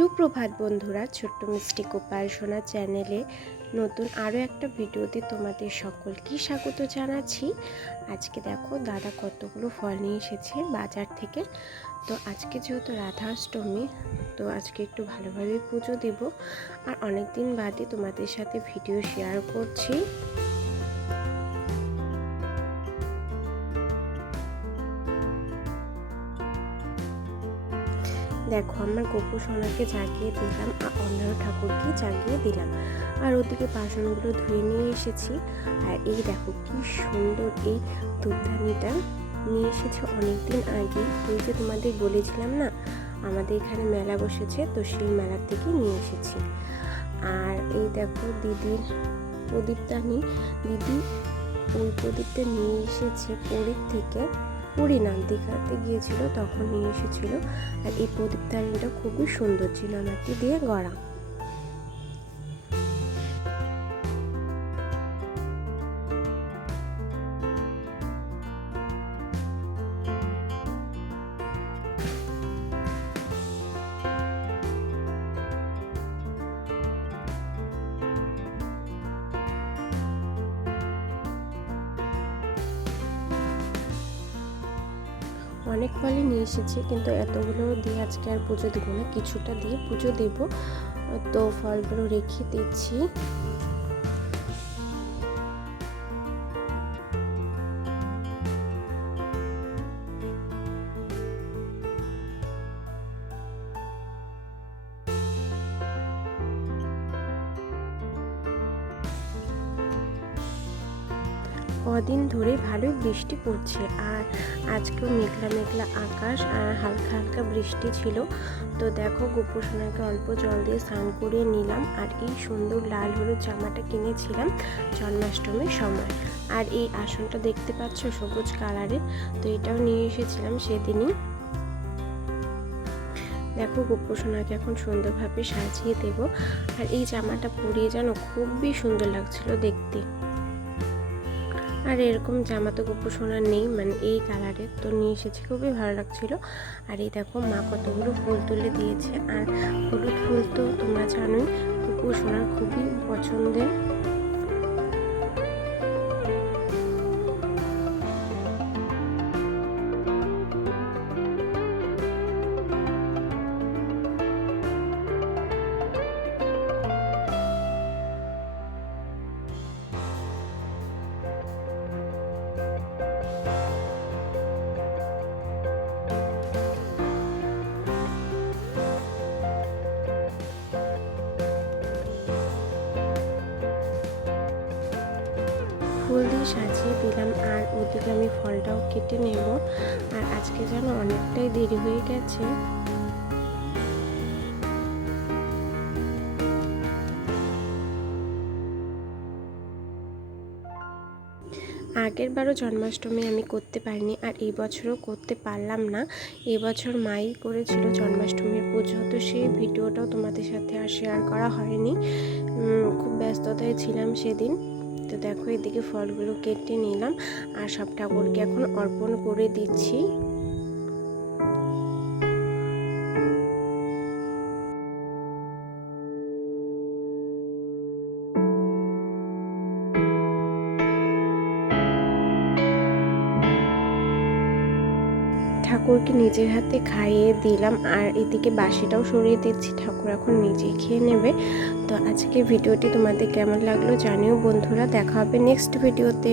সুপ্রভাত বন্ধুরা, ছোট্ট মিষ্টি গোপাল সোনা চ্যানেলে নতুন আরও একটা ভিডিওতে তোমাদের সকলকে স্বাগত জানাচ্ছি। আজকে দেখো দাদা কতগুলো ফল নিয়ে এসেছে বাজার থেকে। তো আজকে যেহেতু রাধাষ্টমী, তো আজকে একটু ভালোভাবে পুজো দেব আর অনেক দিন বাদে তোমাদের সাথে ভিডিও শেয়ার করছি। দেখো আমার গোপু সোনাকে জাগিয়ে দিলাম আর অন্যান্য ঠাকুরকে জাগিয়ে দিলাম, আর ওদিকে বাসনগুলো ধুয়ে নিয়ে এসেছি। আর এই দেখো কি সুন্দর এই ধূপদানিটা নিয়ে এসেছে অনেকদিন আগে। ওই যে তোমাদের বলেছিলাম না, আমাদের এখানে মেলা বসেছে, তো সেই মেলার থেকে নিয়ে এসেছি। আর এই দেখো দিদির প্রদীপদানি, দিদি ওই প্রদীপটা নিয়ে এসেছে পুরীর থেকে। পুরী না, দীঘাতে গিয়েছিল তখন নিয়ে এসেছিল। আর এই প্রদীপদানিটা খুবই সুন্দর ছিল, মাটি দিয়ে গড়া। অনেক ফলই নিয়ে এসেছি, কিন্তু এতগুলো দিয়ে আজকে আর পুজো দেবো না, কিছুটা দিয়ে পুজো দেব। তো ফলগুলো রেখে দিচ্ছি। কদিন ধরে ভালোই বৃষ্টি পড়ছে, আর আজকেও মেঘলা মেঘলা আকাশ আর হালকা হালকা বৃষ্টি ছিল। তো দেখো গোপু সোনাকে অল্প জল দিয়ে স্নান করিয়ে নিলাম। আর এই সুন্দর লাল হলুদ জামাটা কিনেছিলাম জন্মাষ্টমীর সময়। আর এই আসনটা দেখতে পাচ্ছ সবুজ কালারের, তো এটাও নিয়ে এসেছিলাম সেদিনই। দেখো গোপু সোনাকে এখন সুন্দরভাবে সাজিয়ে দেব। আর এই জামাটা পরিয়ে যেন খুবই সুন্দর লাগছিল দেখতে। আর এরকম জামা তো গোপু সোনার নেই, মানে এই কালারের, তো নিয়ে এসেছি, খুবই ভালো লাগছিল। আর এই দেখো মা কতগুলো ফুল তুলে দিয়েছে। আর হলুদ ফুল তো তোমরা জানোই গোপু সোনার খুবই পছন্দের। ফুল দিয়ে সাজিয়ে দিলাম, আর ওদিকে আমি ফলটাও কেটে নেব। আর আজকে যেন অনেকটাই দেরি হয়ে গেছে। আগের বারও জন্মাষ্টমী আমি করতে পারিনি, আর এই বছরও করতে পারলাম না। এই বছর মাই করেছিল জন্মাষ্টমীর পুজো, তো সেই ভিডিওটাও তোমাদের সাথে আর শেয়ার করা হয়নি, খুব ব্যস্ততায় ছিলাম সেদিন। তো দেখো এদিকে ফলগুলো কেটে নিলাম আর সব ঠাকুরকে এখন অর্পণ করে দিচ্ছি। ঠাকুরকে নিজের হাতে খাইয়ে দিলাম, আর এদিকে বাসিটাও সরিয়ে দিচ্ছি, ঠাকুর এখন নিজেই খেয়ে নেবে। তো আজকে ভিডিওটি তোমাদের কেমন লাগলো জানিও বন্ধুরা, দেখা হবে নেক্সট ভিডিওতে।